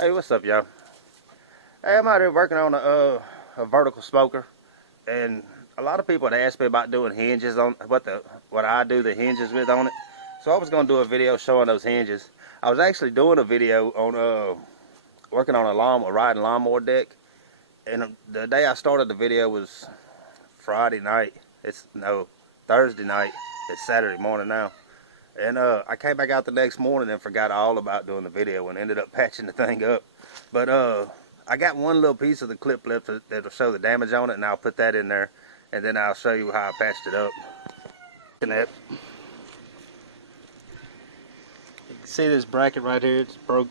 Hey, what's up, y'all? Hey, I'm out here working on a vertical smoker, and a lot of people had asked me about doing hinges on what I do the hinges with on it. So I was gonna do a video showing those hinges. I was actually doing a video on working on a riding lawnmower deck, and the day I started the video was Friday night. Thursday night. It's Saturday morning now. And I came back out the next morning and forgot all about doing the video and ended up patching the thing up. But I got one little piece of the clip that'll show the damage on it, and I'll put that in there, and then I'll show you how I patched it up. You can see this bracket right here, it's broke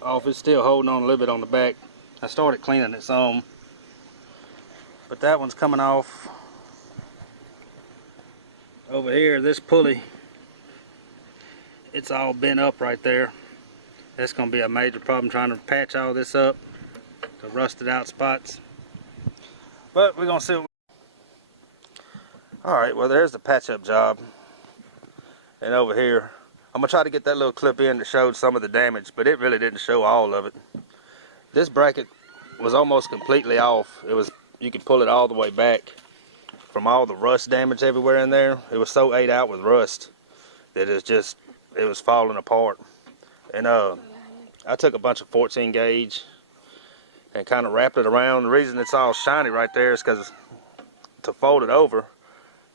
off. It's still holding on a little bit on the back. I started cleaning it some, but that one's coming off. Over here, this pulley, it's all bent up right there. That's going to be a major problem trying to patch all this up, the rusted out spots. But we're going to see. Alright, well, there's the patch up job. And over here, I'm going to try to get that little clip in that showed some of the damage, but it really didn't show all of it. This bracket was almost completely off. You could pull it all the way back from all the rust damage everywhere in there. It was so ate out with rust that it was falling apart. And I took a bunch of 14 gauge and kind of wrapped it around. The reason it's all shiny right there is because to fold it over,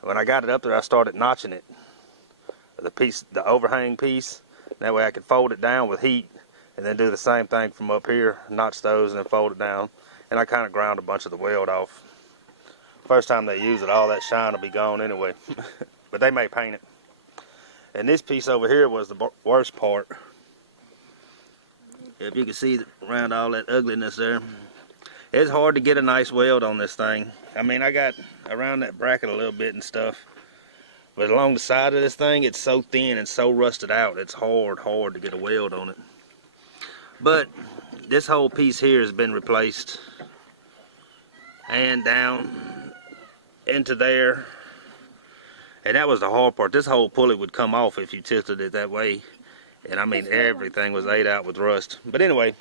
when I got it up there, I started notching it, the overhang piece. That way I could fold it down with heat and then do the same thing from up here, notch those and then fold it down. And I kind of ground a bunch of the weld off. First time they use it, all that shine will be gone anyway. But they may paint it. And this piece over here was the worst part. If you can see around all that ugliness there, it's hard to get a nice weld on this thing. I mean, I got around that bracket a little bit and stuff, but along the side of this thing, it's so thin and so rusted out, it's hard to get a weld on it. But this whole piece here has been replaced, and down into there. And that was the hard part. This whole pulley would come off if you tilted it that way. And I mean, everything was ate out with rust. But anyway,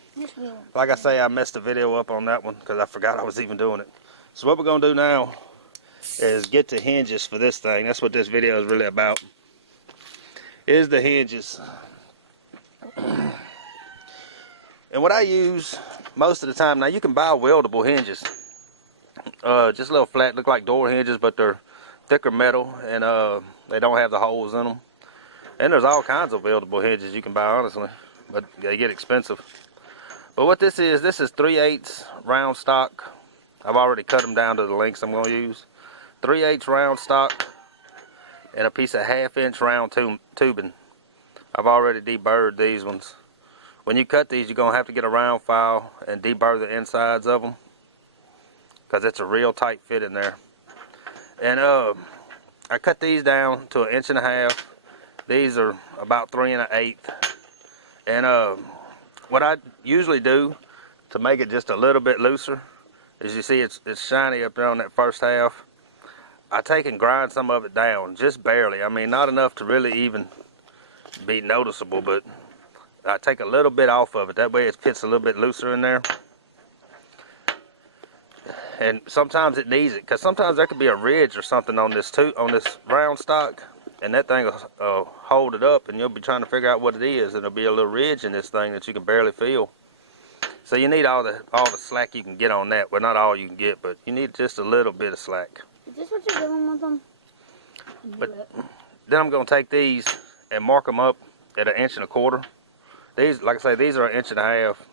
like I say, I messed the video up on that one because I forgot I was even doing it. So what we're going to do now is get the hinges for this thing. That's what this video is really about, is the hinges. And what I use most of the time, now you can buy weldable hinges. Just little flat, look like door hinges, but they're thicker metal, and they don't have the holes in them. And there's all kinds of weldable hinges you can buy, honestly, but they get expensive. But what this is 3/8 round stock. I've already cut them down to the lengths I'm going to use. 3/8 round stock and a piece of 1/2 inch round tubing. I've already deburred these ones. When you cut these, you're going to have to get a round file and deburr the insides of them, because it's a real tight fit in there. And I cut these down to 1.5 inches. These are about 3 1/8. And what I usually do to make it just a little bit looser, as you see it's shiny up there on that first half, I take and grind some of it down, just barely. I mean, not enough to really even be noticeable, but I take a little bit off of it. That way it fits a little bit looser in there. And sometimes it needs it, because sometimes there could be a ridge or something on this round stock, and that thing will hold it up, and you'll be trying to figure out what it is, and there'll be a little ridge in this thing that you can barely feel. So you need all the slack you can get on that. Well, not all you can get, but you need just a little bit of slack. Is this what you're doing with them? But then I'm going to take these and mark them up at 1.25 inches. These, like I say, these are 1.5 inches.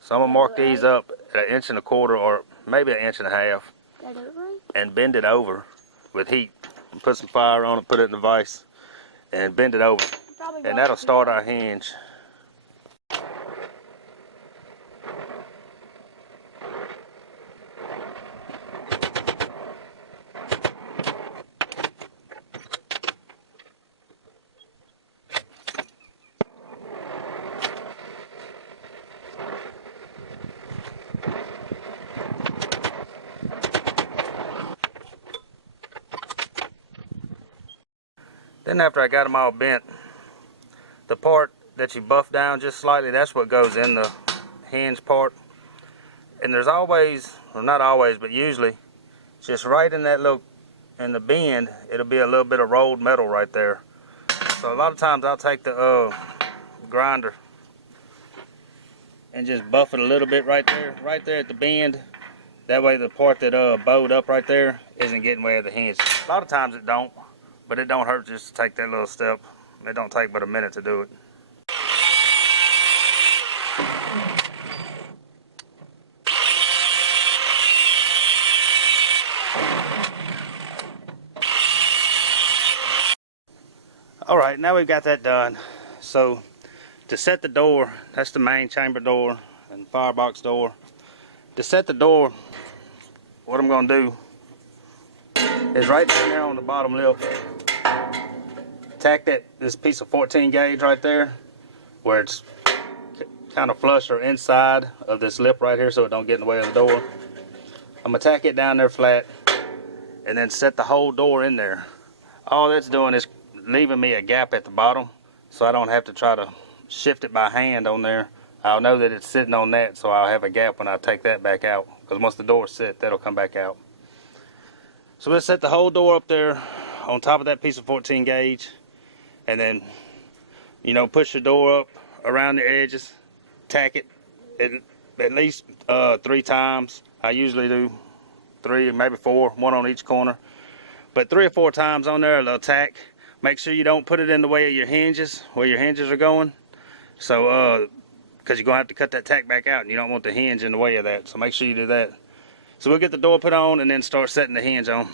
So I'm going to mark these up at 1.25 inches or maybe 1.5 inches, and bend it over with heat. And put some fire on it, put it in the vise, and bend it over. And that'll start our hinge. Then after I got them all bent, the part that you buff down just slightly, that's what goes in hinge part. And there's always, or not always, but usually, just right in that little, in the bend, it'll be a little bit of rolled metal right there. So a lot of times I'll take the grinder and just buff it a little bit right there at the bend. That way the part that bowed up right there isn't getting way of the hinge. A lot of times it don't, but it don't hurt just to take that little step. It don't take but a minute to do it. Alright, now we've got that done. So to set the door, that's the main chamber door and firebox door. To set the door, what I'm going to do is right down there on the bottom lip, tack this piece of 14 gauge right there where it's kind of flush or inside of this lip right here so it don't get in the way of the door. I'm going to tack it down there flat and then set the whole door in there. All that's doing is leaving me a gap at the bottom so I don't have to try to shift it by hand on there. I'll know that it's sitting on that, so I'll have a gap when I take that back out, because once the door's set, that'll come back out. So we'll set the whole door up there on top of that piece of 14 gauge, and then, you know, push the door up around the edges, tack it at least 3 times. I usually do 3, maybe 4, one on each corner, but 3 or 4 times on there, a little tack. Make sure you don't put it in the way of your hinges, where your hinges are going. So, because you're going to have to cut that tack back out, and you don't want the hinge in the way of that. So make sure you do that. So we'll get the door put on and then start setting the hinge on.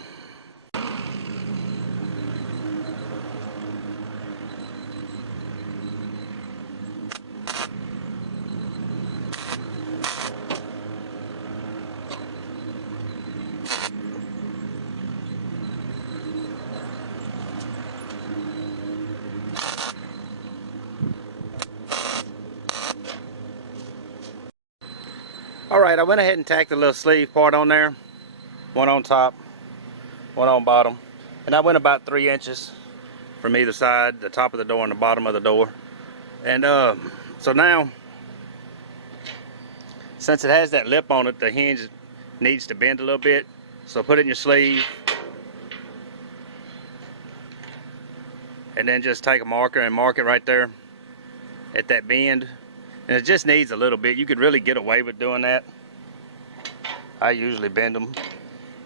Alright, I went ahead and tacked the little sleeve part on there. One on top, one on bottom. And I went about 3 inches from either side, the top of the door and the bottom of the door. And so now, since it has that lip on it, the hinge needs to bend a little bit. So put it in your sleeve. And then just take a marker and mark it right there at that bend. And it just needs a little bit. You could really get away with doing that. I usually bend them.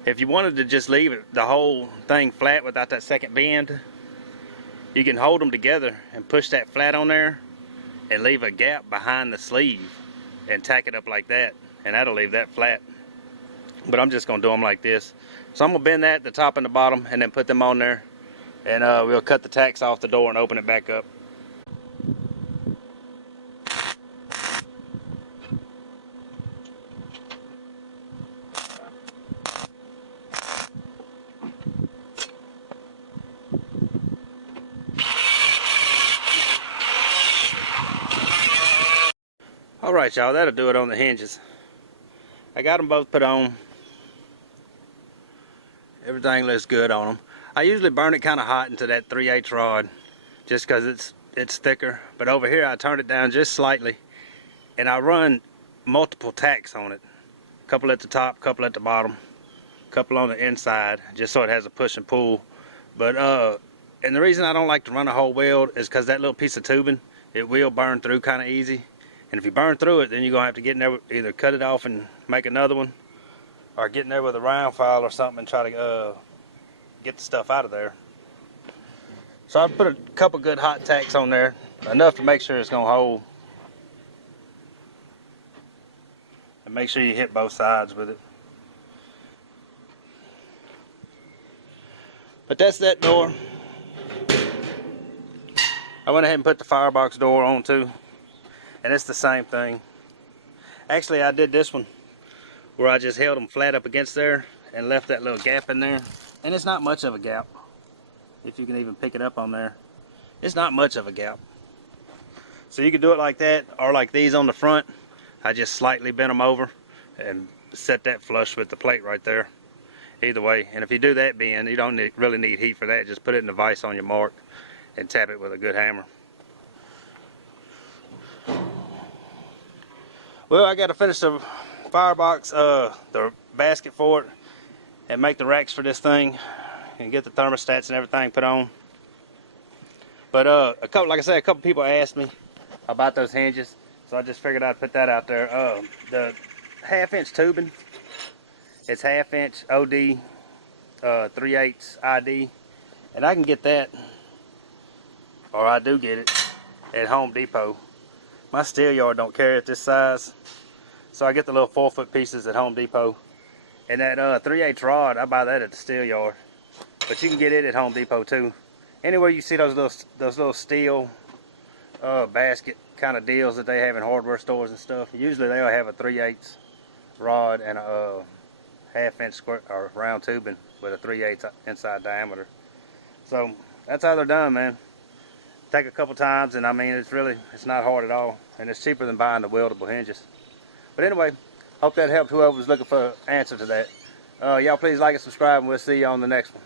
If you wanted to just leave it, the whole thing flat without that second bend, you can hold them together and push that flat on there and leave a gap behind the sleeve and tack it up like that, and that'll leave that flat. But I'm just gonna do them like this. So I'm gonna bend that, the top and the bottom, and then put them on there, and we'll cut the tacks off the door and open it back up. Alright y'all, that'll do it on the hinges. I got them both put on. Everything looks good on them. I usually burn it kind of hot into that 3/8 rod just because it's thicker. But over here I turn it down just slightly and I run multiple tacks on it. A couple at the top, a couple at the bottom, a couple on the inside, just so it has a push and pull. But and the reason I don't like to run a whole weld is because that little piece of tubing, it will burn through kind of easy. And if you burn through it, then you're going to have to get in there, either cut it off and make another one, or get in there with a round file or something and try to get the stuff out of there. So I put a couple good hot tacks on there, enough to make sure it's going to hold. And make sure you hit both sides with it. But that's that door. I went ahead and put the firebox door on too. And it's the same thing. Actually, I did this one where I just held them flat up against there and left that little gap in there. And it's not much of a gap, if you can even pick it up on there. It's not much of a gap. So you can do it like that, or like these on the front. I just slightly bent them over and set that flush with the plate right there. Either way. And if you do that bend, you don't really need heat for that. Just put it in the vise on your mark and tap it with a good hammer. Well, I got to finish the firebox, the basket for it, and make the racks for this thing, and get the thermostats and everything put on. But like I said, a couple people asked me about those hinges, so I just figured I'd put that out there. The 1/2-inch tubing, it's 1/2-inch OD, 3/8 ID, and I can get that, or I do get it, at Home Depot. My steel yard don't carry it this size, so I get the little 4-foot pieces at Home Depot. And that 3/8 rod, I buy that at the steel yard, but you can get it at Home Depot too. Anywhere you see those little steel basket kind of deals that they have in hardware stores and stuff, usually they'll have a 3/8 rod and a 1/2-inch square or round tubing with a 3/8 inside diameter. So that's how they're done, man. Take a couple times, and I mean, it's not hard at all, and it's cheaper than buying the weldable hinges. But anyway, hope that helped whoever was looking for an answer to that. Y'all please like and subscribe, and we'll see you on the next one.